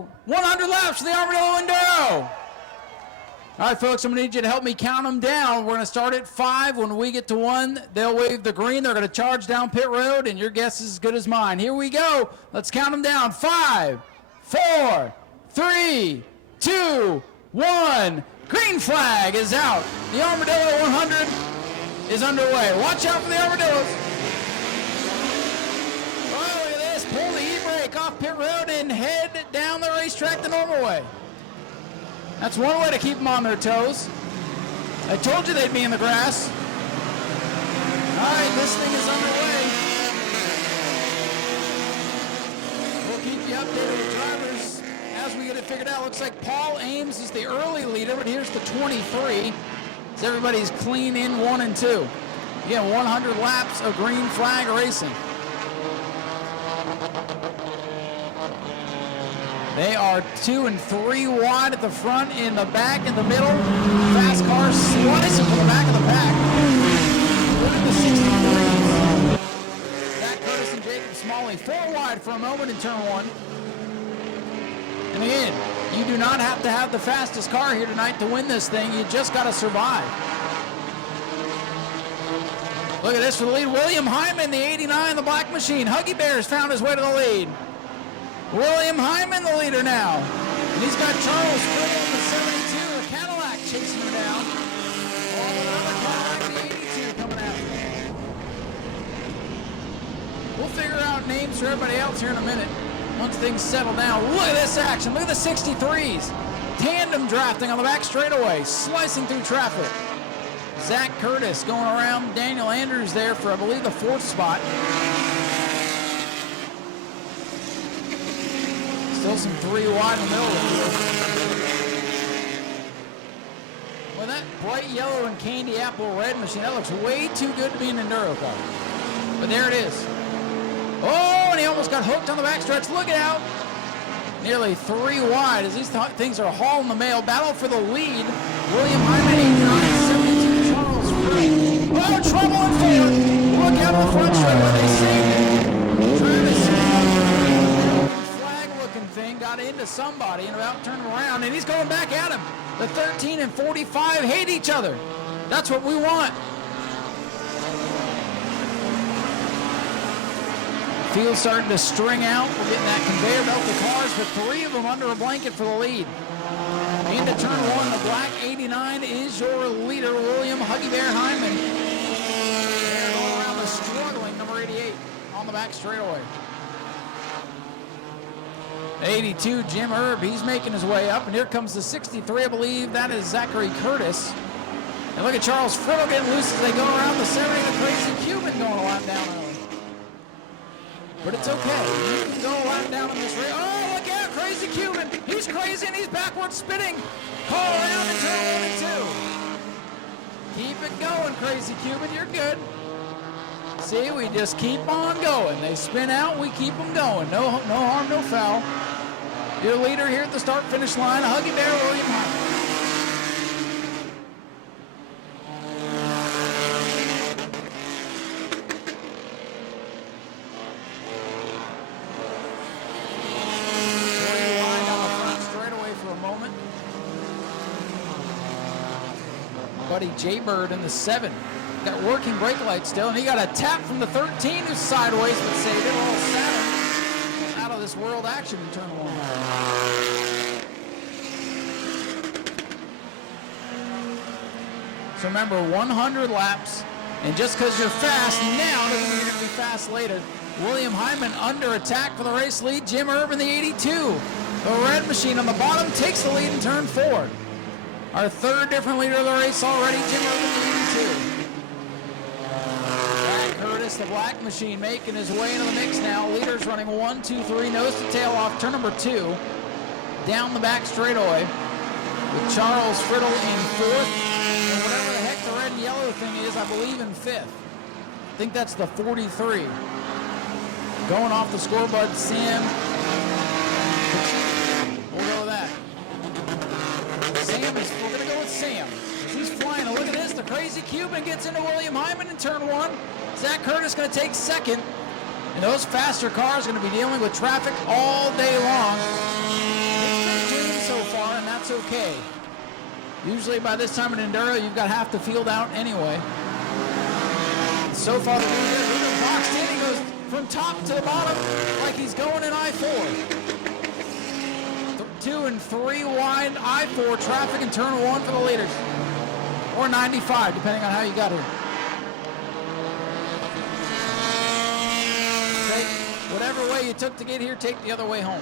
2, 100 laps for the Armadillo Enduro. All right, folks, I'm going to need you to help me count them down. We're going to start at 5. When we get to 1, they'll wave the green. They're going to charge down pit road, and your guess is as good as mine. Here we go. Let's count them down. 5, 4, 3, 2, 1. Green flag is out. The Armadillo 100 is underway. Watch out for the Armadillos. Oh, look at this. Pull the e-brake off pit road and head down the racetrack the normal way. That's one way to keep them on their toes. I told you they'd be in the grass. All right, this thing is underway. We'll keep you updated with drivers as we get it figured out. Looks like Paul Ames is the early leader, but here's the 23. So everybody's clean in 1 and 2. Again, 100 laps of green flag racing. They are 2 and 3 wide at the front, in the back, in the middle. Fast cars slicing from the back of the pack. Look at the 63s. Zach Curtis and Jacob Smalley 4 wide for a moment in turn 1. And again, you do not have to have the fastest car here tonight to win this thing. You just got to survive. Look at this for the lead. William Hyman, the 89, the black machine. Huggy Bear's found his way to the lead. William Hyman, the leader now. And he's got Charles Frill in the 72, a Cadillac chasing him down. Oh, another Cadillac, the 82 coming after. We'll figure out names for everybody else here in a minute once things settle down. Look at this action. Look at the 63s. Tandem drafting on the back straightaway, slicing through traffic. Zach Curtis going around Daniel Andrews there for, I believe, the 4th spot. Still some 3 wide in the middle. Well, that bright yellow and candy apple red machine, that looks way too good to be an Enduro car. But there it is. Oh, and he almost got hooked on the backstretch. Look out. Nearly 3 wide as these things are hauling the mail. Battle for the lead. William Hyman, 89, 72, Charles Frill. Oh, trouble in 4th. Look out on the front straight where they see. Trying to see. Thing got into somebody and about turned him around, and he's going back at him. The 13 and 45 hate each other. That's what we want. Field's starting to string out. We're getting that conveyor belt of cars, but 3 of them under a blanket for the lead. Into turn 1, the black 89 is your leader, William Huggy Bear Hyman. They're going around the struggling number 88 on the back straightaway. 82, Jim Erb, he's making his way up, and here comes the 63, I believe that is Zachary Curtis. And look at Charles Frill getting loose as they go around the 70, the crazy Cuban going a lap down early. But it's okay, you can go a lap down in this race. Oh, look out, crazy Cuban, he's crazy and he's backward spinning. Call around in turn 1 and 2. Keep it going, crazy Cuban, you're good. See, we just keep on going. They spin out, we keep them going. No harm, no foul. Your leader here at the start-finish line, Huggy Bear, William Hyman. Line down the front straightaway for a moment. Buddy J-Bird in the 7. Got working brake lights still, and he got a tap from the 13 who's sideways, but saved it. A little Saturn out of this world action in turn 1. So remember, 100 laps, and just because you're fast now doesn't mean you're going to be fast later. William Hyman under attack for the race lead. Jim Erb in the 82. The red machine on the bottom takes the lead in turn 4. Our 3rd different leader of the race already, Jim Erb in the 82. The black machine making his way into the mix now. Leaders running 1, 2, 3, nose to tail off turn number 2. Down the back straightaway with Charles Frill in 4th. And whatever the heck the red and yellow thing is, I believe in 5th. I think that's the 43. Going off the scoreboard, Sam. We'll go with that. We're going to go with Sam. He's flying. Look at this. The crazy Cuban gets into William Hyman in turn 1. Zach Curtis going to take 2nd. And those faster cars are going to be dealing with traffic all day long. okay. Usually by this time in Enduro, you've got half the field out anyway. So far, the leader boxed in. He goes from top to the bottom like he's going in I-4. 2 and 3 wide I-4 traffic and turn 1 for the leaders. Or 95, depending on how you got here. Take whatever way you took to get here, take the other way home.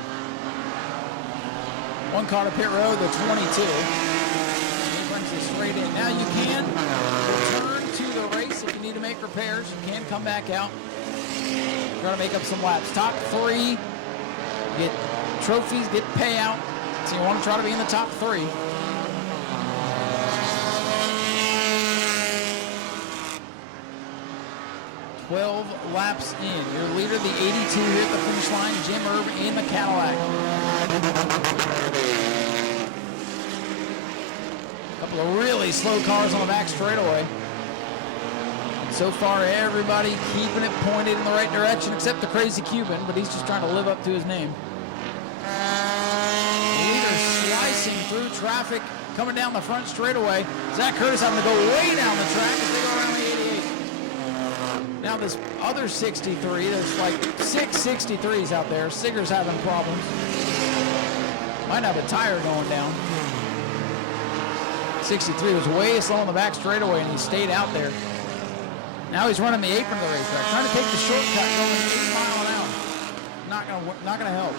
One car to pit road, the 22. He brings it straight in. Now you can return to the race if you need to make repairs. You can come back out. Try to make up some laps. Top 3, get trophies, get payout. So you want to try to be in the top 3. Laps in. Your leader, the 82 here at the finish line, Jim Erb in the Cadillac. A couple of really slow cars on the back straightaway. So far, everybody keeping it pointed in the right direction, except the crazy Cuban, but he's just trying to live up to his name. The leader slicing through traffic, coming down the front straightaway. Zach Curtis having to go way down the track as they go around the 88. Now this other 63, there's like 6 63s out there. Sigger's having problems. Might have a tire going down. 63 was way slow on the back straightaway and he stayed out there. Now he's running the apron of the racetrack, trying to take the shortcut going 8 miles an hour. Not gonna help.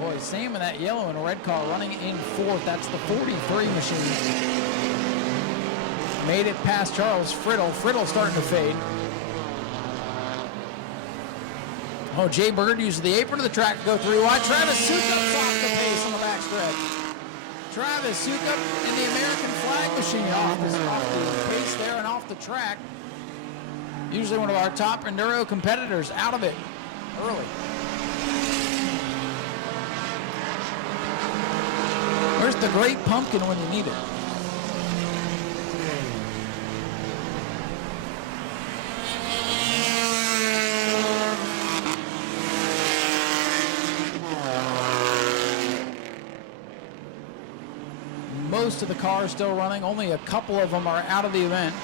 Boy, same in that yellow and red car running in 4th. That's the 43 machine. Made it past Charles Friddle. Friddle starting to fade. Oh, Jay Bird uses the apron of the track to go 3 wide. Travis Sukup's off the pace on the backstretch. Travis Sukup in the American flag machine off the pace there and off the track. Usually one of our top Enduro competitors out of it early. Where's the great pumpkin when you need it? Most of the cars still running. Only a couple of them are out of the event.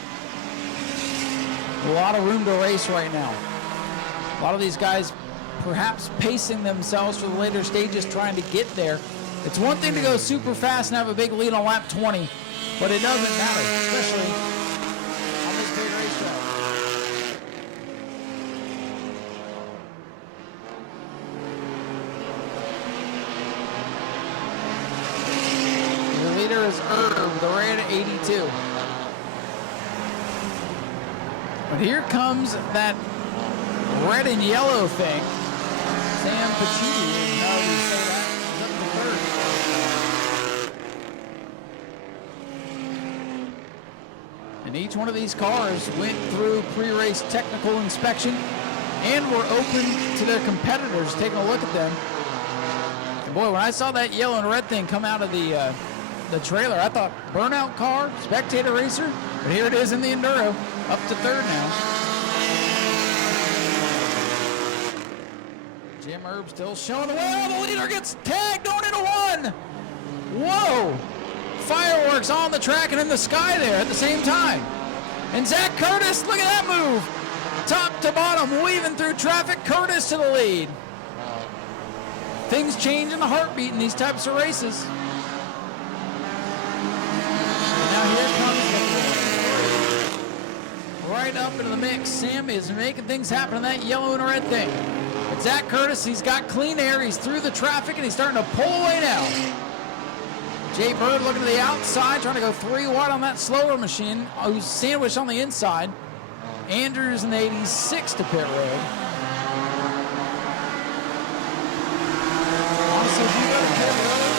A lot of room to race right now. A lot of these guys perhaps pacing themselves for the later stages, trying to get there. It's one thing to go super fast and have a big lead on lap 20, but it doesn't matter, especially on this big racetrack. The leader is Erb, the red 82. But here comes that red and yellow thing. Sam Pacitti, you know you say that. And each one of these cars went through pre-race technical inspection and were open to their competitors taking a look at them. And boy, when I saw that yellow and red thing come out of the trailer, I thought burnout car, spectator racer, but here it is in the Enduro, up to 3rd now. Jim Erb still showing the way. Oh, the leader gets tagged going into 1. Whoa! Fireworks on the track and in the sky there at the same time. And Zach Curtis, look at that move. Top to bottom, weaving through traffic. Curtis to the lead. Things change in the heartbeat in these types of races. And now here comes the right up into the mix. Sam is making things happen in that yellow and red thing. But Zach Curtis, he's got clean air. He's through the traffic and he's starting to pull away now. Jay Bird looking to the outside, trying to go 3 wide on that slower machine, who's sandwiched on the inside. Andrews in the 86 to pit road. Honestly, if you go to pit road,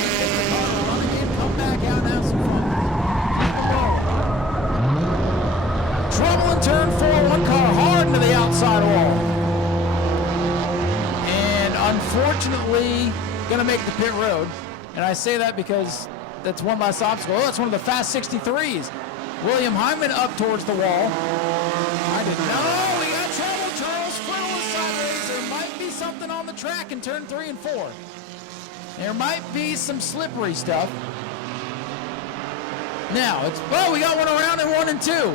you take the car running in, come back out and have some fun. Keep it rolling. Trouble in turn 4, one car hard into the outside wall. And unfortunately, gonna make the pit road. And I say that because that's one last obstacle. Oh, that's one of the fast 63s. William Hyman up towards the wall. I didn't know. We got trouble. Charles Friddle is sideways in turn 3 and 4. There might be some slippery stuff. Now, we got one around in 1 and 2.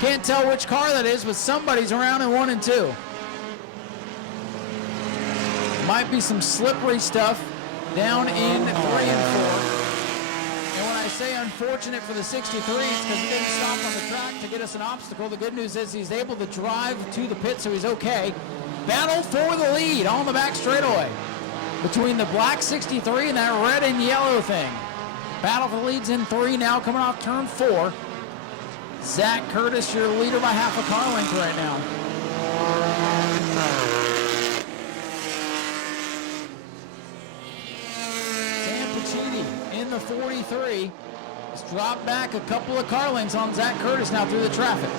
Can't tell which car that is, but somebody's around in 1 and 2. Might be some slippery stuff down in 3 and 4. And when I say unfortunate for the 63, it's because he didn't stop on the track to get us an obstacle. The good news is he's able to drive to the pit, so he's okay. Battle for the lead on the back straightaway between the black 63 and that red and yellow thing. Battle for the leads in 3 now, coming off turn 4. Zach Curtis, your leader by half a car length right now. Sam Pacini in the 43 has dropped back a couple of car lengths on Zach Curtis now through the traffic.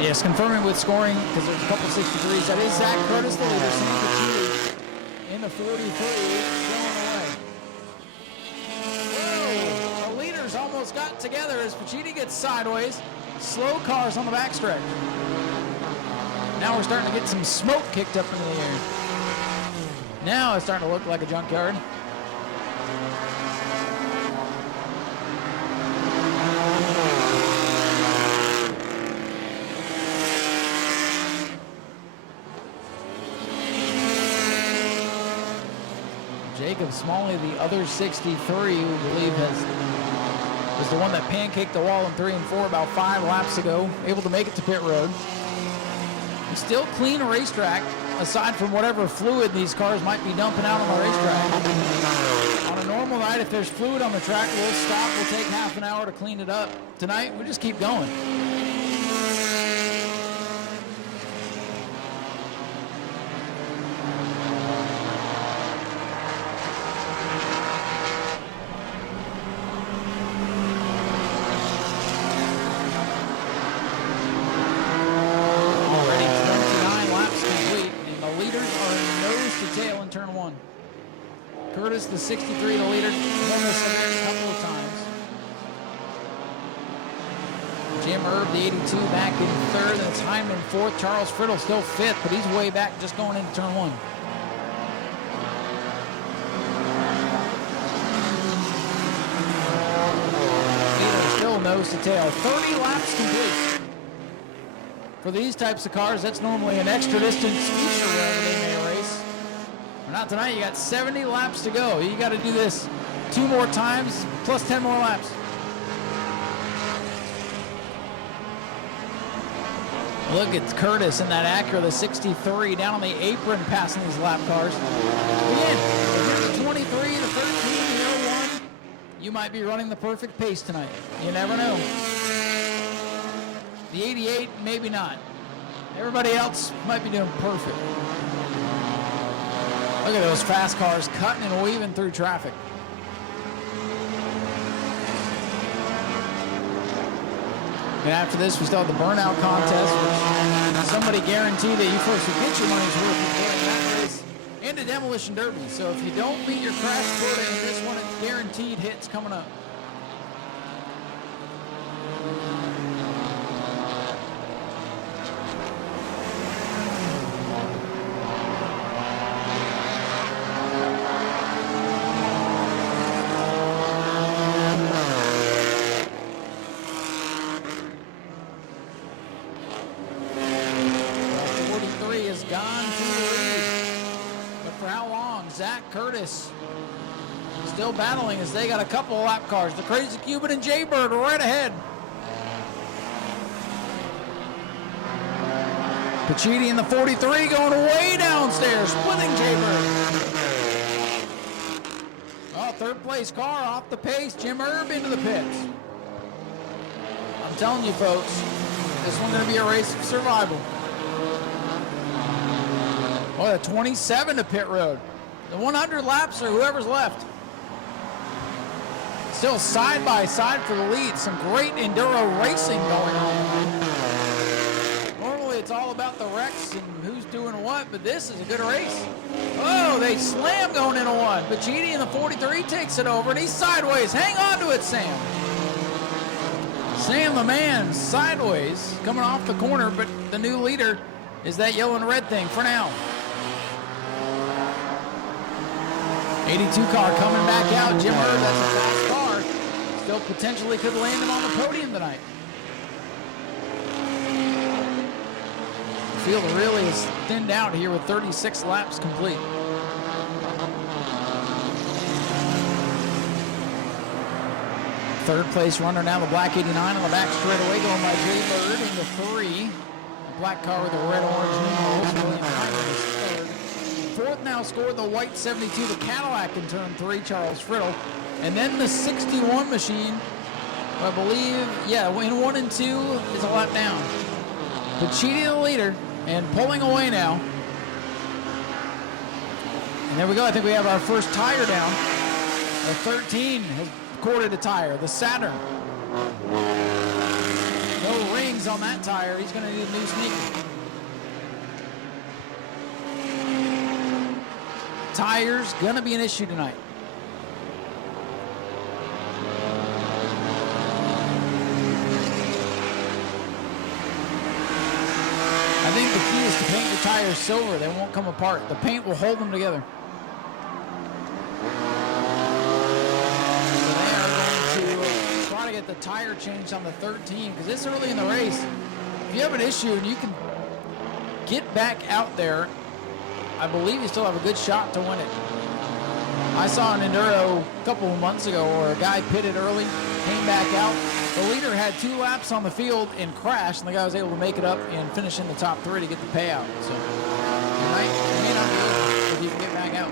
Yes, confirming with scoring, because there's a couple 63s. That is Zach Curtis, the leader. Sam Pacini in the 43, going away. Whoa! The leaders almost got together as Pacini gets sideways. Slow cars on the backstretch. Now we're starting to get some smoke kicked up into the air. Now it's starting to look like a junkyard. Jacob Smalley, the other 63, who believe was the one that pancaked the wall in 3 and 4 about 5 laps ago, able to make it to pit road. Still clean racetrack, aside from whatever fluid these cars might be dumping out on the racetrack. On a normal night, if there's fluid on the track, we'll stop. We'll take half an hour to clean it up. Tonight, we just keep going. Curtis, the 63, the leader, won this event a couple of times. Jim Erb, the 82, back in 3rd, and it's Hyman 4th. Charles Friddle still 5th, but he's way back just going into turn 1. Leader still nose to tail. 30 laps complete. For these types of cars, that's normally an extra distance feature wherever they may race. Not tonight. You got 70 laps to go. You got to do this 2 more times plus 10 more laps. Look at Curtis in that Acura, the 63, down on the apron passing these lap cars. Again, if you're the 23, the 13, the 01, you might be running the perfect pace tonight. You never know. The 88, maybe not. Everybody else might be doing perfect. Look at those fast cars cutting and weaving through traffic. And after this, we still have the burnout contest, which somebody guaranteed that you first would get your money's worth during that race, and a demolition derby. So if you don't beat your crash quota in this one, it's guaranteed hits coming up. Curtis still battling as they got a couple of lap cars. The Crazy Cuban and Jaybird are right ahead. Pacini in the 43 going way downstairs, splitting Jaybird. Oh, 3rd place car off the pace. Jim Erb into the pits. I'm telling you folks, this one's going to be a race of survival. Oh, the 27 to pit road. The 100 laps or whoever's left. Still side by side for the lead. Some great enduro racing going on. Normally it's all about the wrecks and who's doing what, but this is a good race. Oh, they slam going into one. Pacini in the 43 takes it over, and he's sideways. Hang on to it, Sam. Sam the Man sideways coming off the corner, but the new leader is that yellow and red thing for now. 82 car coming back out. Jim Hurd, that's a fast car. Still potentially could land him on the podium tonight. The field really is thinned out here with 36 laps complete. Third place runner now, the black 89 on the back straightaway, going by Jay Bird into 3. The black car with the red-orange numerals, William Hyman is third. Fourth now scored the white 72, the Cadillac in turn 3, Charles Friddle. And then the 61 machine, I believe, yeah, in 1 and 2 is a lap down. Pachiti the leader and pulling away now. And there we go, I think we have our first tire down. The 13 has corded a tire, the Saturn. No rings on that tire. He's going to need a new sneaker. Tires going to be an issue tonight. I think the key is to paint your tires silver. They won't come apart. The paint will hold them together. To get the tire changed on the 13 because it's early in the race. If you have an issue and you can get back out there, I believe you still have a good shot to win it. I saw an Enduro a couple of months ago where a guy pitted early, came back out. The leader had 2 laps on the field and crashed, and the guy was able to make it up and finish in the top 3 to get the payout. So tonight, you may not be able if you can get back out.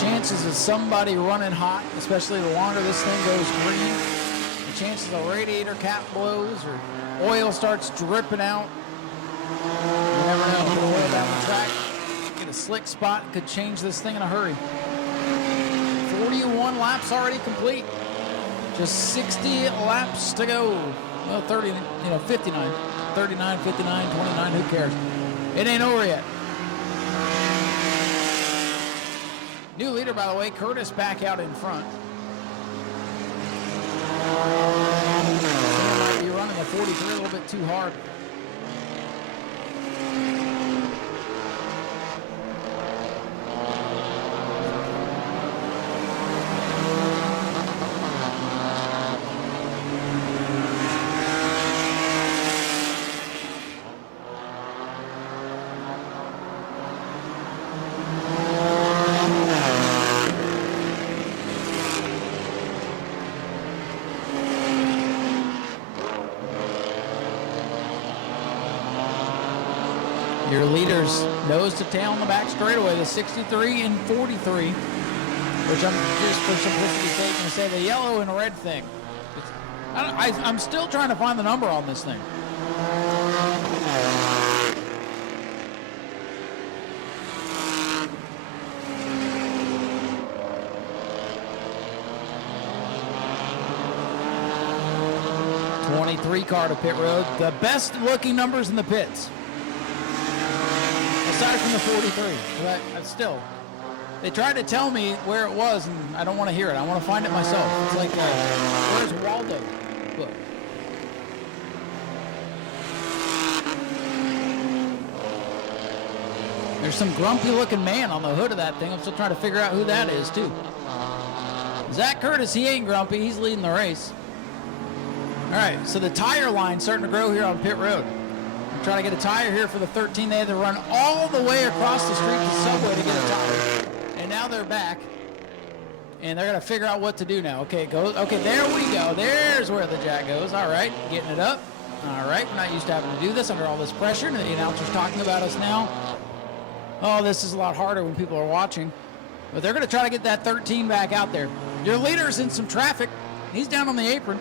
Chances of somebody running hot, especially the longer this thing goes green, the chances a radiator cap blows or oil starts dripping out. You never know. Put oil down the track, get a slick spot, could change this thing in a hurry. 41 laps already complete. Just 60 laps to go. Well, 59, 39, 59, 29, who cares? It ain't over yet. New leader, by the way, Curtis back out in front. Sam might be running the 43 a little bit too hard. Your leaders nose to tail on the back straightaway, the 63 and 43, which I'm just for simplicity's sake going to say the yellow and red thing. I'm still trying to find the number on this thing. '23 car to pit road, the best looking numbers in the pits. Aside from the 43, but still, they tried to tell me where it was, and I don't want to hear it. I want to find it myself. It's like, where's Waldo book? There's some grumpy-looking man on the hood of that thing. I'm still trying to figure out who that is, too. Zach Curtis, he ain't grumpy. He's leading the race. All right, so the tire line's starting to grow here on pit road. Trying to get a tire here for the 13. They had to run all the way across the street to Subway to get a tire. And now they're back. And they're going to figure out what to do now. Okay, okay, there we go. There's where the jack goes. All right, getting it up. All right, we're not used to having to do this under all this pressure. And the announcer's talking about us now. Oh, this is a lot harder when people are watching. But they're going to try to get that 13 back out there. Your leader's in some traffic. He's down on the apron.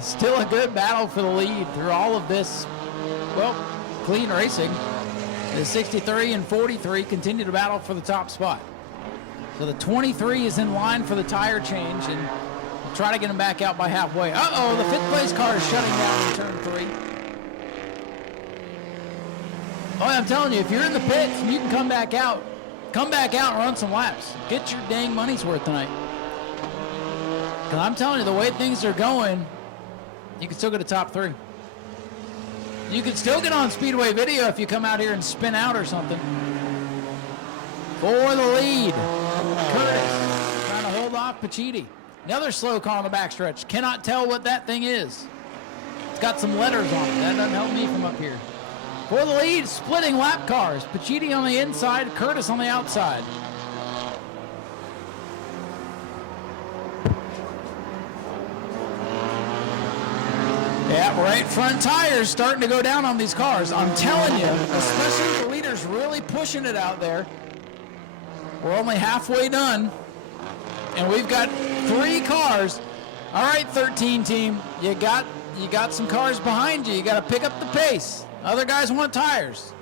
Still a good battle for the lead through all of this, well, clean racing. The 63 and 43 continue to battle for the top spot. So the 23 is in line for the tire change, and we'll try to get him back out by halfway. Uh-oh, the 5th place car is shutting down in turn 3. Oh, I'm telling you, if you're in the pits and you can come back out and run some laps. Get your dang money's worth tonight. Because I'm telling you, the way things are going, you can still get a top 3. You can still get on Speedway video if you come out here and spin out or something. For the lead, Curtis trying to hold off Pacitti. Another slow car on the backstretch. Cannot tell what that thing is. It's got some letters on it. That doesn't help me from up here. For the lead, splitting lap cars. Pacitti on the inside, Curtis on the outside. Yeah, right front tires starting to go down on these cars. I'm telling you, especially the leaders really pushing it out there. We're only halfway done, and we've got 3 cars. All right, 13 team, you got some cars behind you. You got to pick up the pace. Other guys want tires.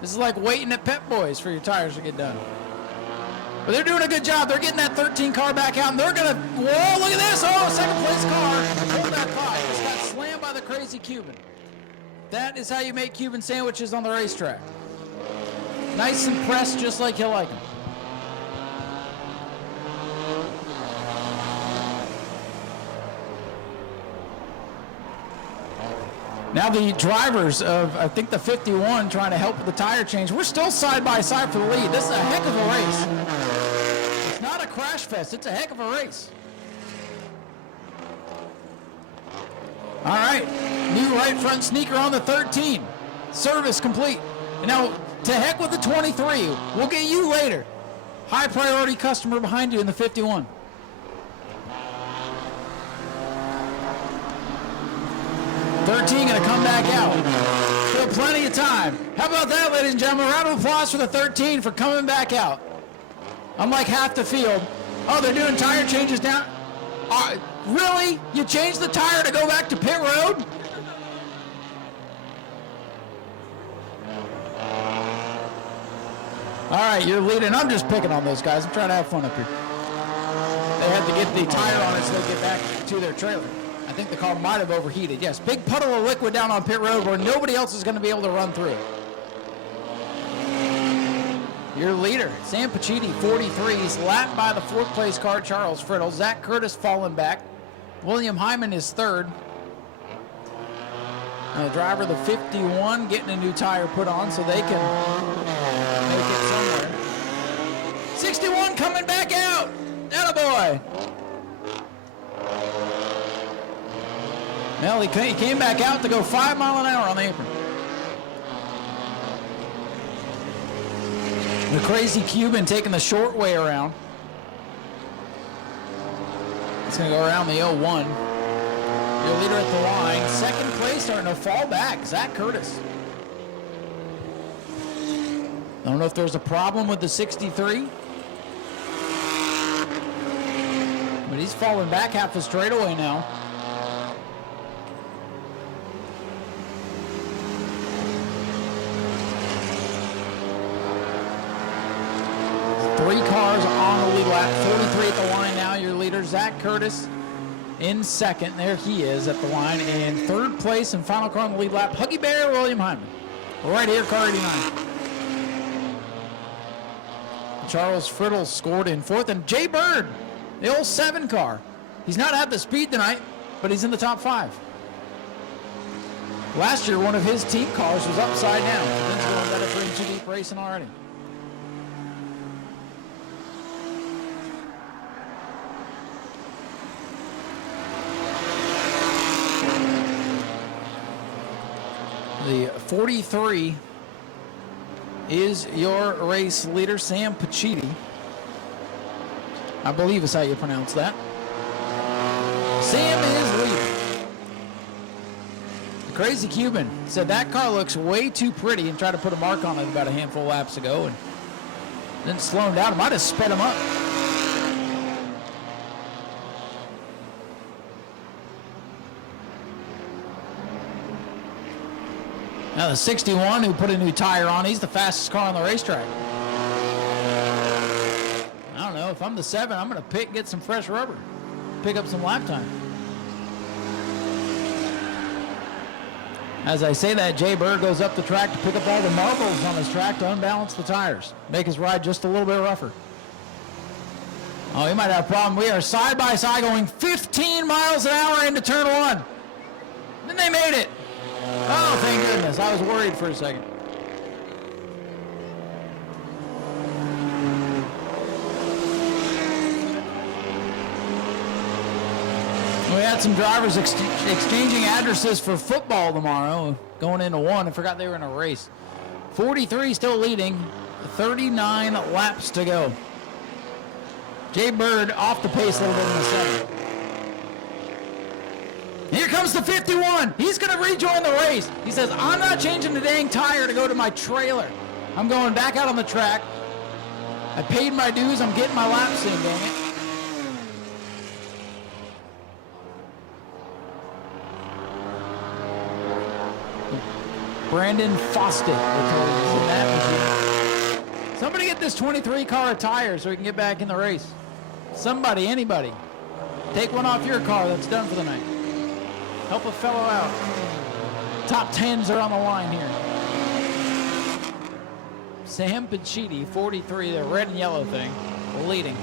This is like waiting at Pep Boys for your tires to get done. But they're doing a good job. They're getting that 13 car back out, and they're going to, whoa, look at this. Oh, second place car. Hold that 5. Just got slammed by the crazy Cuban. That is how you make Cuban sandwiches on the racetrack. Nice and pressed just like you like them. Now the drivers of, I think, the 51 trying to help with the tire change. We're still side by side for the lead. This is a heck of a race. It's not a crash fest. It's a heck of a race. All right, new right front sneaker on the 13. Service complete. And now, to heck with the 23. We'll get you later. High priority customer behind you in the 51. Thirteen going to come back out. Still plenty of time. How about that, ladies and gentlemen? A round of applause for the 13 for coming back out. Unlike half the field. Oh, they're doing tire changes down. Really? You changed the tire to go back to pit road? All right, you're leading. I'm just picking on those guys. I'm trying to have fun up here. They had to get the tire on it so they get back to their trailer. I think the car might have overheated. Yes, big puddle of liquid down on pit road where nobody else is going to be able to run through it. Your leader, Sam Pacitti, 43s, lapped by the 4th place car, Charles Friddle. Zach Curtis falling back. William Hyman is 3rd. The driver, the 51, getting a new tire put on so they can make it somewhere. 61 coming back out. Attaboy. Well, he came back out to go 5 miles an hour on the apron. The crazy Cuban taking the short way around. It's going to go around the 01. Your leader at the line. 2nd place starting to fall back. Zach Curtis. I don't know if there's a problem with the 63. But he's falling back half the straightaway now. Three cars on the lead lap. 43 at the line now. Your leader, Zach Curtis, in 2nd. There he is at the line. And 3rd place and final car on the lead lap, Huggy Bear, William Hyman. Right here, car 89. Charles Friddle scored in 4th. And Jay Bird, the old 7 car. He's not had the speed tonight, but he's in the top 5. Last year, one of his team cars was upside down. Vince going better for him 2 deep racing already. The 43 is your race leader, Sam Pacitti. I believe is how you pronounce that. Sam is leading. The crazy Cuban said that car looks way too pretty and tried to put a mark on it about a handful of laps ago and didn't slow him down. It might have sped him up. Now the 61 who put a new tire on, he's the fastest car on the racetrack. I don't know, if I'm the 7, I'm going to get some fresh rubber. Pick up some lap time. As I say that, Jay Bird goes up the track to pick up all the marbles on his track to unbalance the tires. Make his ride just a little bit rougher. Oh, he might have a problem. We are side by side going 15 miles an hour into turn 1. Then they made it. Oh, thank goodness. I was worried for a second. We had some drivers exchanging addresses for football tomorrow, going into 1. I forgot they were in a race. 43 still leading, 39 laps to go. Jay Bird off the pace a little bit in the 7. Here comes the 51. He's going to rejoin the race. He says, I'm not changing the dang tire to go to my trailer. I'm going back out on the track. I paid my dues. I'm getting my laps in, dang it. Brandon Fostet. Somebody get this 23 car a tire so we can get back in the race. Somebody, anybody. Take one off your car that's done for the night. Help a fellow out. Top 10s are on the line here. Sam Pachiti, 43, the red and yellow thing, leading.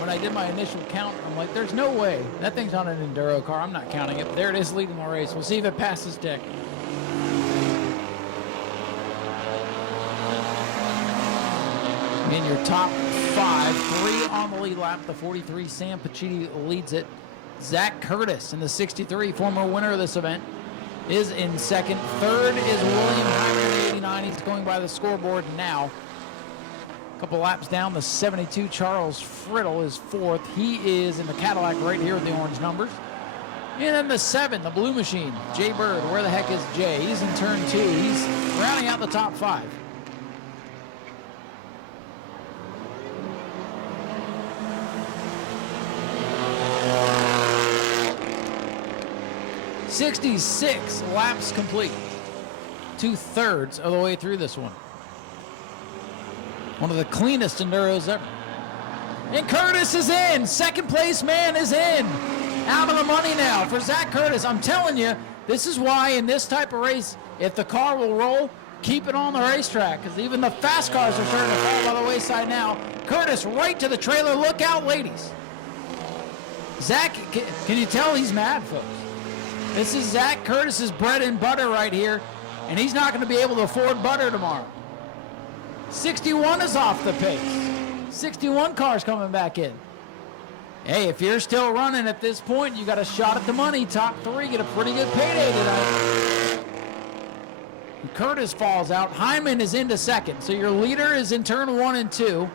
When I did my initial count, I'm like, there's no way. That thing's on an Enduro car. I'm not counting it. But there it is leading the race. We'll see if it passes deck. In your top 5, 3 on the lead lap. The 43, Sam Pachiti leads it. Zach Curtis in the 63, former winner of this event, is in second. Third is William Hyman in the 89. He's going by the scoreboard now. A couple laps down, the 72, Charles Friddle, is fourth. He is in the Cadillac right here with the orange numbers. And then the 7, the Blue Machine, Jay Bird. Where the heck is Jay? He's in turn 2. He's rounding out the top 5. 66 laps complete. 2/3 of the way through this one. One of the cleanest Enduros ever. And Curtis is in. Second place man is in. Out of the money now for Zach Curtis. I'm telling you, this is why in this type of race, if the car will roll, keep it on the racetrack, because even the fast cars are starting to fall by the wayside now. Curtis right to the trailer. Look out, ladies. Zach, can you tell he's mad, folks? This is Zach Curtis's bread and butter right here, and he's not going to be able to afford butter tomorrow. 61 is off the pace. 61 cars coming back in. Hey, if you're still running at this point, you got a shot at the money. Top 3, get a pretty good payday tonight. Curtis falls out. Hyman is into second. So your leader is in turn 1 and 2.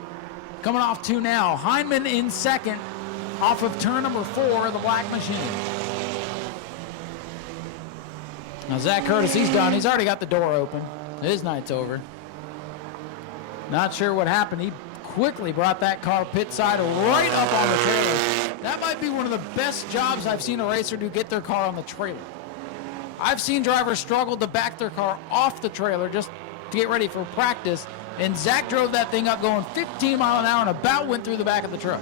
Coming off 2 now. Hyman in second off of turn number 4 of the black machine. Now Zach Curtis, he's done. He's already got the door open. His night's over. Not sure what happened. He quickly brought that car pit side right up on the trailer. That might be one of the best jobs I've seen a racer do, get their car on the trailer. I've seen drivers struggle to back their car off the trailer just to get ready for practice, and Zach drove that thing up going 15 miles an hour and about went through the back of the truck.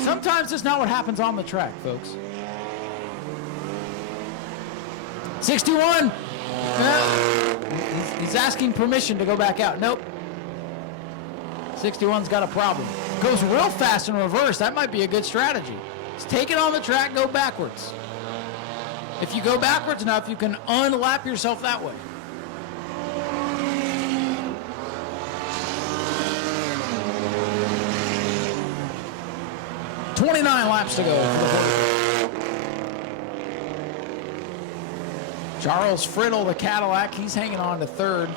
Sometimes that's not what happens on the track, folks. 61. He's asking permission to go back out. Nope. 61's got a problem. Goes real fast in reverse. That might be a good strategy. Just take it on the track, go backwards. If you go backwards enough, you can unlap yourself that way. $29 laps to go for the 40. Charles Friddle, the Cadillac, he's hanging on to third.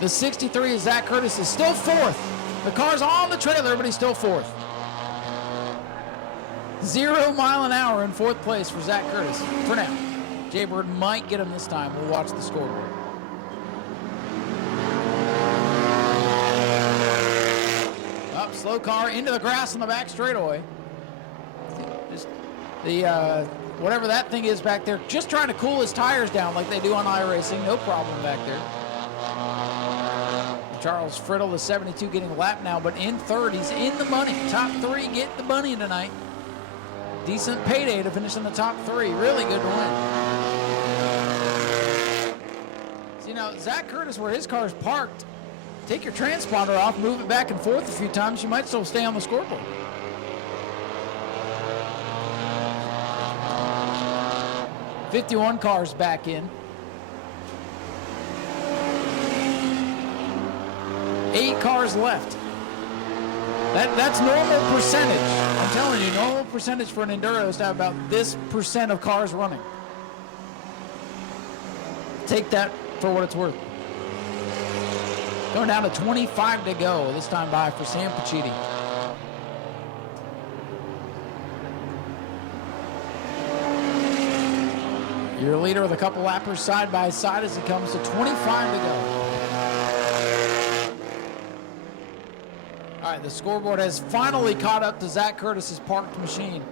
The 63 is Zach Curtis, is still fourth. The car's on the trailer, but he's still fourth. 0 mile an hour in fourth place for Zach Curtis for now. Jay Bird might get him this time. We'll watch the scoreboard. Up, slow car into the grass on the back straightaway. Just the whatever that thing is back there, just trying to cool his tires down like they do on iRacing. No problem back there. Charles Friddle, the 72, getting lapped now, but in third. He's in the money. Top 3 get the money tonight. Decent payday to finish in the top 3. Really good win. See, now, Zach Curtis, where his car's parked, take your transponder off, move it back and forth a few times, you might still stay on the scoreboard. '51 cars back in. 8 cars left. That's normal percentage. I'm telling you, normal percentage for an Enduro is to have about this % of cars running. Take that for what it's worth. Going down to 25 to go, this time by for Sam Pacitti. Your leader with a couple lappers side by side as it comes to 25 to go. All right, the scoreboard has finally caught up to Zach Curtis's parked machine.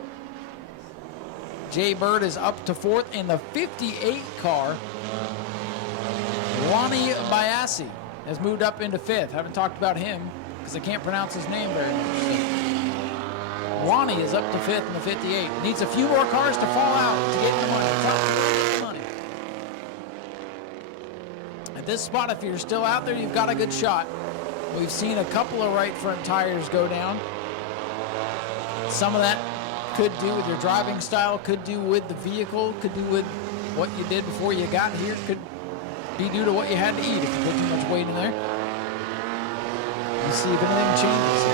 Jay Bird is up to 4th in the 58 car. Lonnie Biassi has moved up into 5th. Haven't talked about him because I can't pronounce his name very much. So. Lonnie is up to 5th in the 58. Needs a few more cars to fall out to get in the money. Top 3 to get the money. At this spot, if you're still out there, you've got a good shot. We've seen a couple of right front tires go down. Some of that could do with your driving style, could do with the vehicle, could do with what you did before you got here, could be due to what you had to eat if you put too much weight in there. Let's see if anything changes.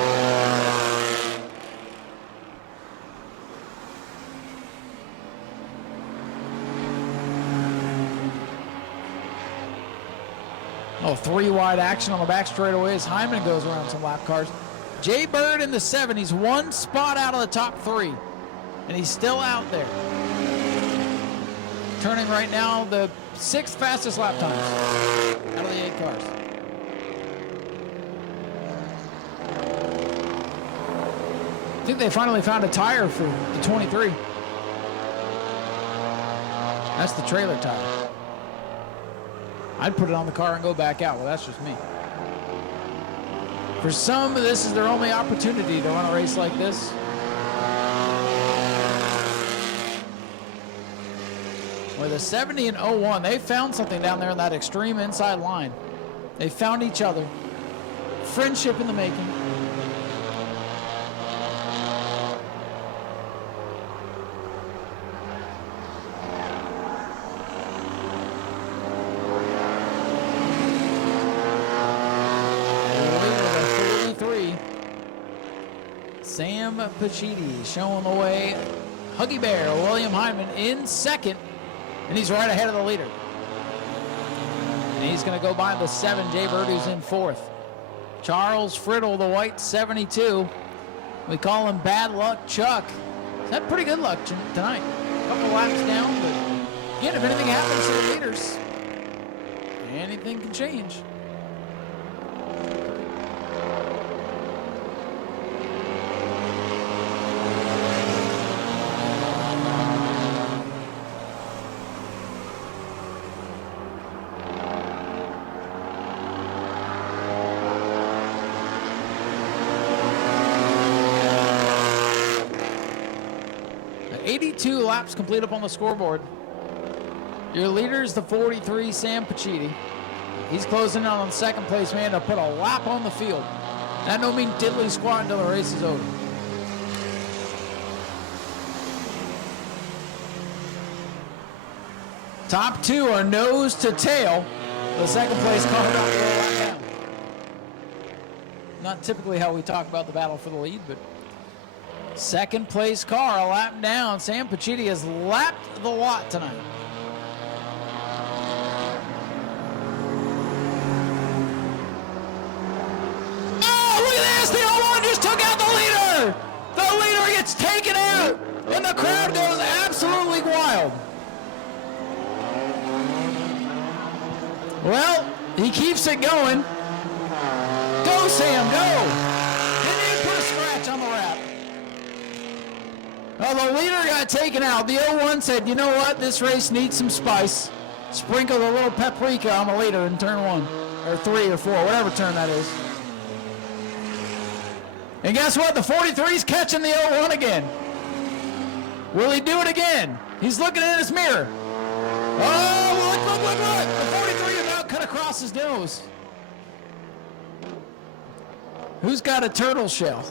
Oh, 3 wide action on the back straightaway as Hyman goes around some lap cars. Jay Bird in the 7. He's 1 spot out of the top 3. And he's still out there. Turning right now the 6th fastest lap times out of the 8 cars. I think they finally found a tire for the 23. That's the trailer tire. I'd put it on the car and go back out. Well, that's just me. For some, this is their only opportunity to run a race like this. With a 70 and 01, they found something down there in that extreme inside line. They found each other. Friendship in the making. Sam Pacitti showing the way. Huggy Bear, William Hyman in 2nd, and he's right ahead of the leader. And he's going to go by the 7, Jay Bird, who's in 4th. Charles Friddle, the white 72. We call him Bad Luck Chuck. He's had pretty good luck tonight. A couple laps down, but again, if anything happens to the leaders, anything can change. Laps complete up on the scoreboard. Your leader is the 43, Sam Pacitti. He's closing in on 2nd place man to put a lap on the field. That don't mean diddly squat until the race is over. Top 2 are nose to tail. The 2nd place car got a lap down. Not typically how we talk about the battle for the lead, but 2nd place car, a lap down. Sam Pacitti has lapped the lot tonight. Oh, look at this! The 01 just took out the leader! The leader gets taken out, and the crowd goes absolutely wild. Well, he keeps it going. Go, Sam, go! Didn't even put a scratch on the wrap. Well, the leader got taken out. The 01 said, you know what? This race needs some spice. Sprinkled a little paprika on the leader in turn 1, or 3 or 4, whatever turn that is. And guess what? The 43's catching the 01 again. Will he do it again? He's looking in his mirror. Oh, look. The 43 about cut across his nose. Who's got a turtle shell?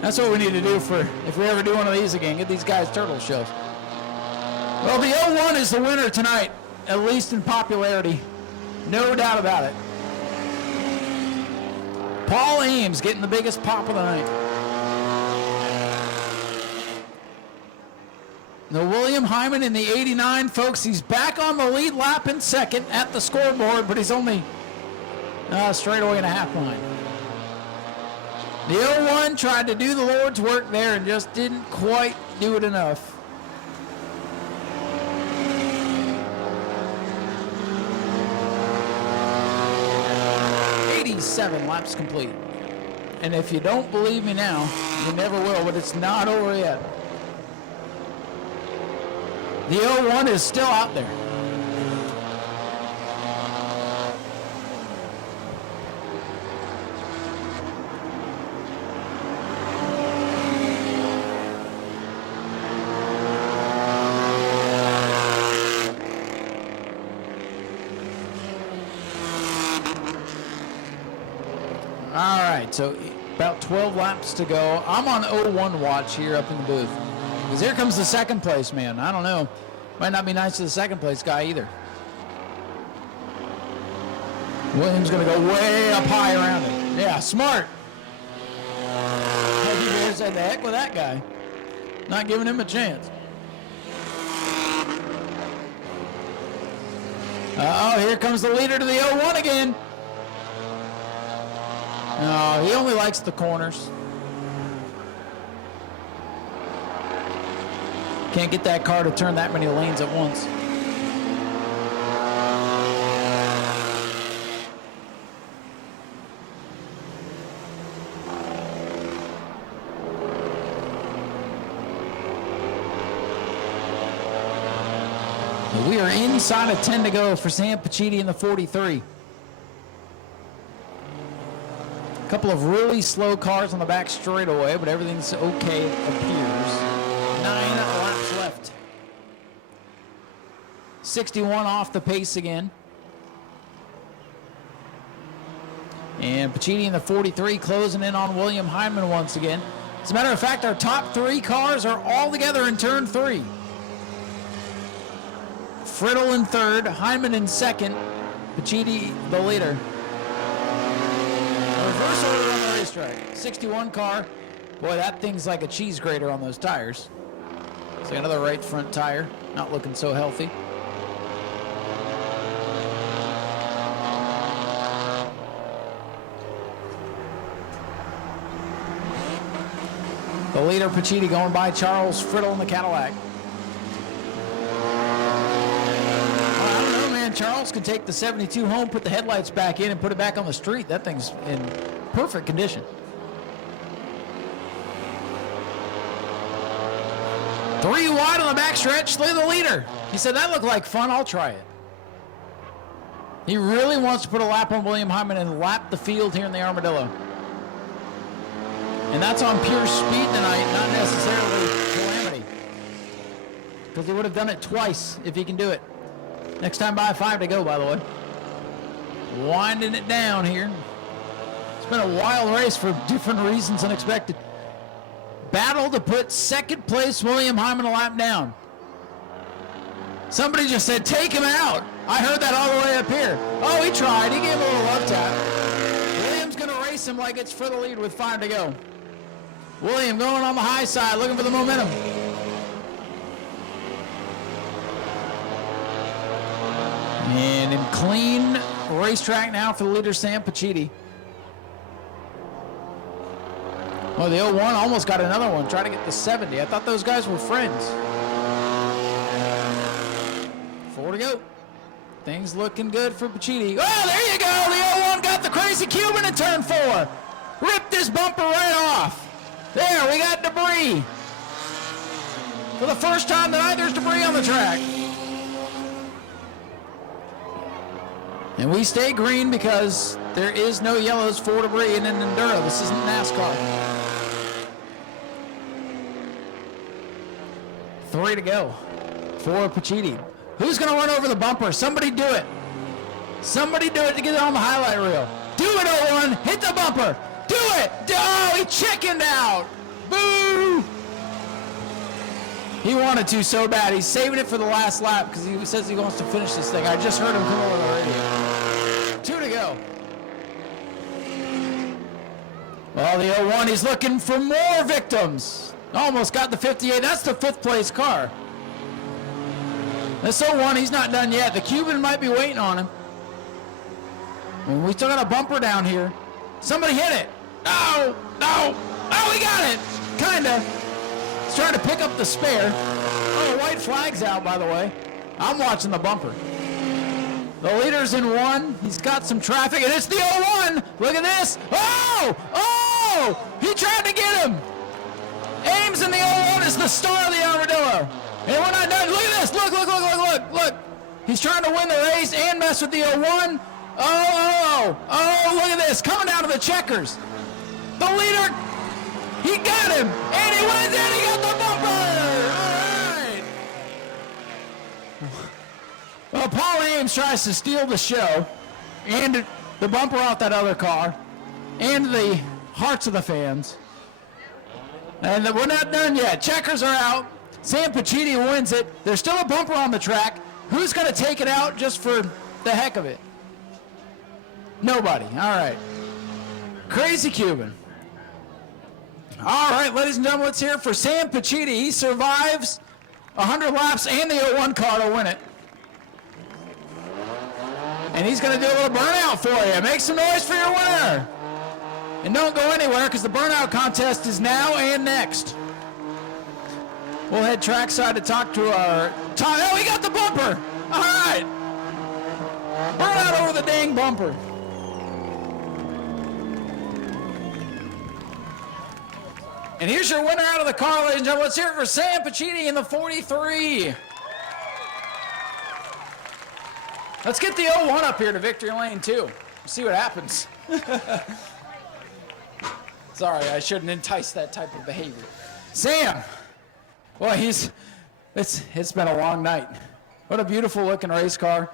That's what we need to do for if we ever do one of these again. Get these guys turtle shells. Well, the 01 is the winner tonight, at least in popularity. No doubt about it. Paul Ames getting the biggest pop of the night. The William Hyman in the 89, folks. He's back on the lead lap in second at the scoreboard, but he's only straight away and a half behind. The 01 tried to do the Lord's work there and just didn't quite do it enough. Seven laps complete. And if you don't believe me now, you never will, but it's not over yet. The 01 is still out there. All right, so about 12 laps to go. I'm on 01 watch here up in the booth. Because here comes the second place man. I don't know. Might not be nice to the second place guy either. Williams going to go way up high around it. Yeah, smart. Heavy Bear said the heck with that guy. Not giving him a chance. Uh-oh, here comes the leader to the 01 again. No, he only likes the corners. Can't get that car to turn that many lanes at once. We are inside of 10 to go for Sam Pacitti in the 43. A couple of really slow cars on the back straightaway, but everything's okay, it appears. 9 laps left. 61 off the pace again. And Pacitti in the 43 closing in on William Hyman once again. As a matter of fact, our top 3 cars are all together in turn 3. Friddle in third, Hyman in second, Pacitti the leader. Reverse order on the racetrack. 61 car. Boy, that thing's like a cheese grater on those tires. It's like another right front tire. Not looking so healthy. The leader, Pacitti, going by Charles Friddle in the Cadillac. I don't know, man. Charles can take the 72 home, put the headlights back in, and put it back on the street. That thing's in perfect condition. Three wide on the backstretch. Look at the leader. He said, that looked like fun. I'll try it. He really wants to put a lap on William Hyman and lap the field here in the Armadillo. And that's on pure speed tonight, not necessarily calamity. Because he would have done it twice if he can do it. Next time by 5 to go, by the way. Winding it down here. It's been a wild race for different reasons than expected. Battle to put second place William Hyman a lap down. Somebody just said, take him out. I heard that all the way up here. Oh, he tried. He gave a little love tap. William's going to race him like it's for the lead with 5 to go. William going on the high side, looking for the momentum. And in clean racetrack now for the leader, Sam Pacitti. Well, the 01 almost got another one, trying to get the 70. I thought those guys were friends. 4 to go. Things looking good for Pacitti. Oh, there you go. The 01 got the crazy Cuban in turn 4. Ripped his bumper right off. There, we got debris. For the first time tonight, there's debris on the track. And we stay green because there is no yellows for debris in an Enduro. This isn't NASCAR. 3 to go for Pacitti. Who's going to run over the bumper? Somebody do it. Somebody do it to get it on the highlight reel. Do it, 01. Hit the bumper. Do it. Oh, he chickened out. Boo. He wanted to so bad. He's saving it for the last lap because he says he wants to finish this thing. I just heard him come over the radio. 2 to go. Well, the 01, he's looking for more victims. Almost got the 58. That's the 5th place car. This 01, he's not done yet. The Cuban might be waiting on him. And we still got a bumper down here. Somebody hit it. No, no. Oh, we got it. Kinda. He's trying to pick up the spare. Oh, the white flag's out, by the way. I'm watching the bumper. The leader's in 1. He's got some traffic, and it's the 01. Look at this. Oh! Oh! He tried to get him. Ames in the 01 is the star of the Armadillo. And we're not done. Look at this. Look, look, look, look, look, look. He's trying to win the race and mess with the 01. Oh, look at this. Coming down to the checkers. The leader, he got him. And he wins it. He got the bumper. All right. Well, Paul Ames tries to steal the show and the bumper off that other car and the hearts of the fans. And we're not done yet. Checkers are out. Sam Pacitti wins it. There's still a bumper on the track. Who's going to take it out just for the heck of it? Nobody. All right. Crazy Cuban. All right, ladies and gentlemen, let's hear it for Sam Pacitti. He survives 100 laps and the 01 car to win it. And he's going to do a little burnout for you. Make some noise for your winner. And don't go anywhere because the burnout contest is now and next. We'll head trackside to talk to our... Oh, we got the bumper. All right. Burnout over the dang bumper. And here's your winner out of the car, ladies and gentlemen. Let's hear it for Sam Pacitti in the 43. Let's get the 01 up here to victory lane, too. See what happens. Sorry, I shouldn't entice that type of behavior. Sam. Boy, it's been a long night. What a beautiful looking race car.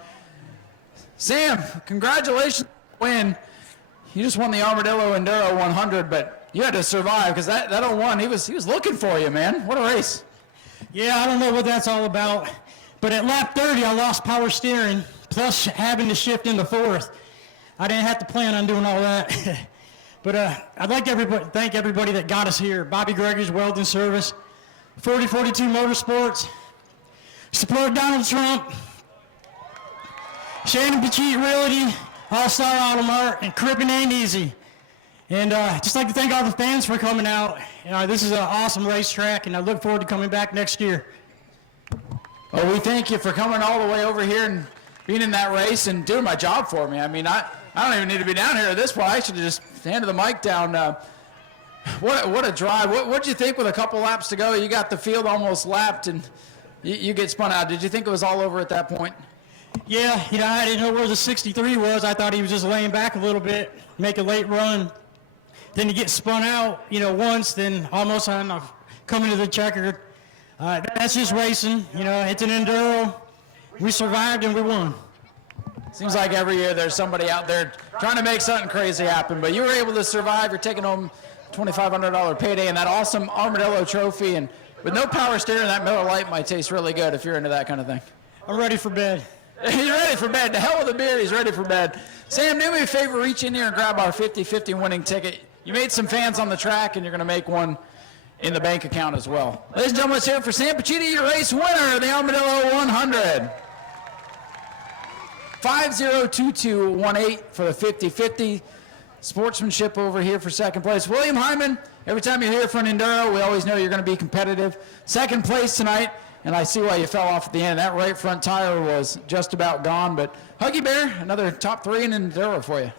Sam, congratulations on the win. You just won the Armadillo Enduro 100, but you had to survive because that 01, he was looking for you, man. What a race. Yeah, I don't know what that's all about, but at lap 30, I lost power steering, plus having to shift into 4th. I didn't have to plan on doing all that. But I'd like to thank everybody that got us here. Bobby Gregory's Welding Service, 4042 Motorsports, support Donald Trump, Shannon Pacitti Realty, All-Star Auto Mart, and Crippin' Ain't Easy. And just like to thank all the fans for coming out. This is an awesome racetrack, and I look forward to coming back next year. Well, we thank you for coming all the way over here and being in that race and doing my job for me. I mean, I don't even need to be down here at this point. I should have just handed the mic down. What a drive. What did you think with a couple laps to go? You got the field almost lapped, and you get spun out. Did you think it was all over at that point? Yeah, I didn't know where the 63 was. I thought he was just laying back a little bit, make a late run. Then you get spun out, once, then almost coming to the checkered. That's just racing. It's an Enduro. We survived and we won. Seems like every year there's somebody out there trying to make something crazy happen, but you were able to survive. You're taking home $2,500 payday and that awesome Armadillo trophy, and with no power steering, that Miller Lite might taste really good if you're into that kind of thing. I'm ready for bed. He's ready for bed. The hell with the beer, he's ready for bed. Sam, do me a favor, reach in here and grab our 50-50 winning ticket. You made some fans on the track, and you're going to make one in the bank account as well. Ladies and gentlemen, let's hear it for Sam Pacitti, your race winner of the Armadillo 100. 502218 for the 50-50. Sportsmanship over here for second place. William Hyman, every time you're here for an Enduro, we always know you're going to be competitive. Second place tonight, and I see why you fell off at the end. That right front tire was just about gone, but Huggy Bear, another top 3 in Enduro for you.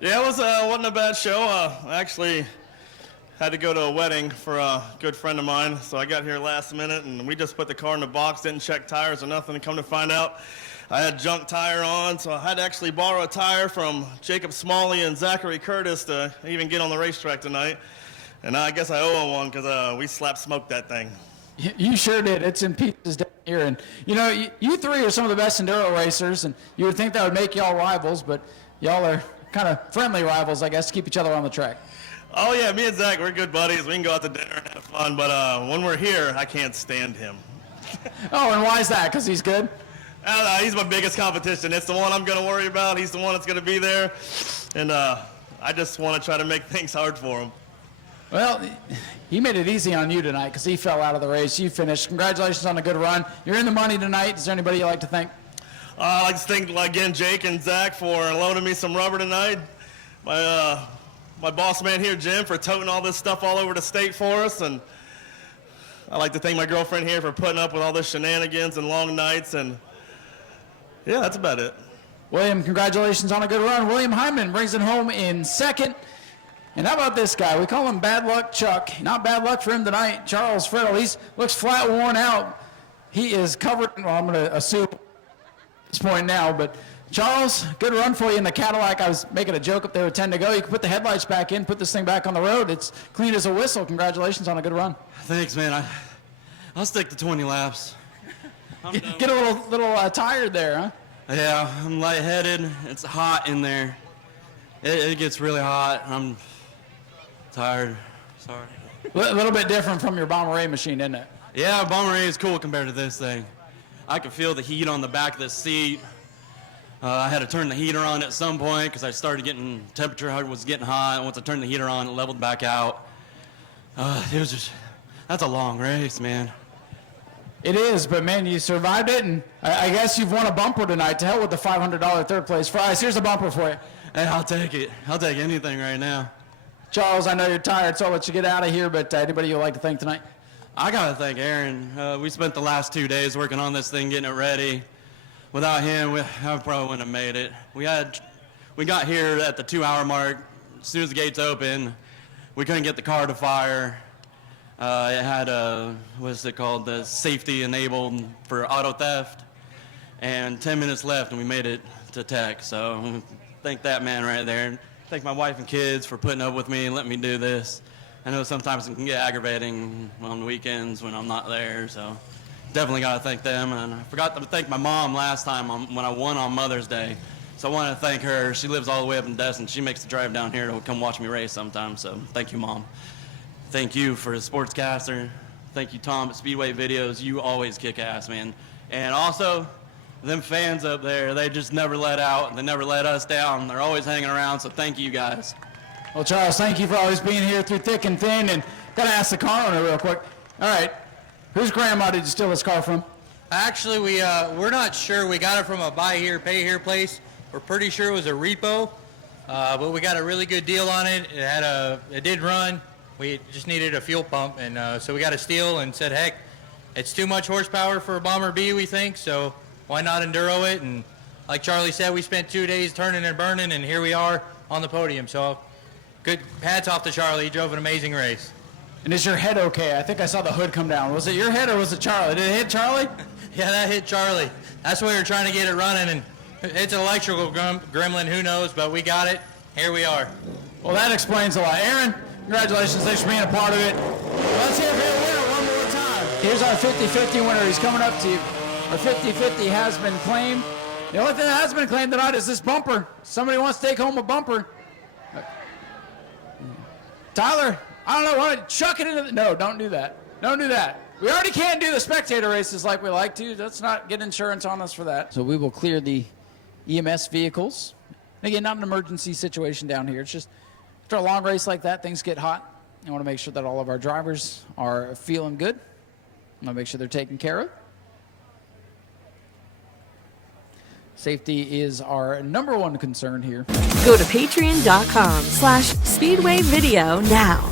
Yeah, it wasn't a bad show. Actually, had to go to a wedding for a good friend of mine, so I got here last minute, and we just put the car in the box, didn't check tires or nothing, and come to find out I had junk tire on, so I had to actually borrow a tire from Jacob Smalley and Zachary Curtis to even get on the racetrack tonight. And I guess I owe him one because we slap smoked that thing. You sure did. It's in pieces down here. And, you know, you three are some of the best enduro racers, and you would think that would make y'all rivals, but y'all are kind of friendly rivals, I guess, to keep each other on the track. Oh, yeah, me and Zach, we're good buddies. We can go out to dinner and have fun, but when we're here, I can't stand him. Oh, and why is that? Because he's good? I don't know, he's my biggest competition. It's the one I'm going to worry about. He's the one that's going to be there, and I just want to try to make things hard for him. Well, he made it easy on you tonight because he fell out of the race. You finished. Congratulations on a good run. You're in the money tonight. Is there anybody you'd like to thank? I'd like to thank, again, Jake and Zach for loaning me some rubber tonight. My boss man here, Jim, for toting all this stuff all over the state for us. And I'd like to thank my girlfriend here for putting up with all the shenanigans and long nights. And, yeah, that's about it. William, congratulations on a good run. William Hyman brings it home in second. And how about this guy? We call him Bad Luck Chuck. Not bad luck for him tonight. Charles Friddle, he looks flat worn out. He is covered, well, I'm going to assume at this point now, but Charles, good run for you in the Cadillac. I was making a joke up there with 10 to go. You can put the headlights back in, put this thing back on the road. It's clean as a whistle. Congratulations on a good run. Thanks, man. I'll stick to 20 laps. Get a little tired there, huh? Yeah, I'm lightheaded. It's hot in there. It gets really hot. I'm tired. Sorry. A little bit different from your Bomber machine, isn't it? Yeah, Bomber A is cool compared to this thing. I could feel the heat on the back of the seat. I had to turn the heater on at some point because I started getting, temperature was getting hot. Once I turned the heater on, it leveled back out. It was just, that's a long race, man. It is, but man, you survived it, and I guess you've won a bumper tonight. To hell with the $500 third place prize. Here's a bumper for you. Hey, I'll take it. I'll take anything right now. Charles, I know you're tired, so I'll let you get out of here, but anybody you'd like to thank tonight? I got to thank Aaron. We spent the last 2 days working on this thing, getting it ready. Without him, I probably wouldn't have made it. We got here at the 2-hour mark. As soon as the gates opened, we couldn't get the car to fire. It had what's it called, the safety enabled for auto theft. And 10 minutes left, and we made it to tech. So thank that man right there. Thank my wife and kids for putting up with me and letting me do this. I know sometimes it can get aggravating on the weekends when I'm not there, so definitely got to thank them. And I forgot to thank my mom last time when I won on Mother's Day. So I want to thank her. She lives all the way up in Destin. She makes the drive down here to come watch me race sometimes, so thank you, Mom. Thank you for the sportscaster. Thank you, Tom, at Speedway Videos. You always kick ass, man. And also, them fans up there, they just never let out. They never let us down. They're always hanging around, so thank you guys. Well, Charles, thank you for always being here through thick and thin. And got to ask the car owner real quick. All right, whose grandma did you steal this car from? Actually, we're not sure. We got it from a buy here, pay here place. We're pretty sure it was a repo, but we got a really good deal on it. It did run. We just needed a fuel pump, and so we got a steal and said, heck, it's too much horsepower for a Bomber B, we think, so why not enduro it? And like Charlie said, we spent 2 days turning and burning, and here we are on the podium. So good, hats off to Charlie. He drove an amazing race. And is your head okay? I think I saw the hood come down. Was it your head or was it Charlie? Did it hit Charlie? Yeah, that hit Charlie. That's why we were trying to get it running, and it's an electrical gremlin, who knows, but we got it. Here we are. Well, that explains a lot. Aaron, congratulations. Thanks for being a part of it. Let's hear for your winner one more time. Here's our 50-50 winner. He's coming up to you. Our 50-50 has been claimed. The only thing that has been claimed tonight is this bumper. Somebody wants to take home a bumper. Tyler, I don't know. Why don't you chuck it into the... No, don't do that. Don't do that. We already can't do the spectator races like we like to. Let's not get insurance on us for that. So we will clear the EMS vehicles. Again, not an emergency situation down here. It's just after a long race like that, things get hot. I want to make sure that all of our drivers are feeling good. I want to make sure they're taken care of. Safety is our #1 concern here. Go to patreon.com/Speedway Video now.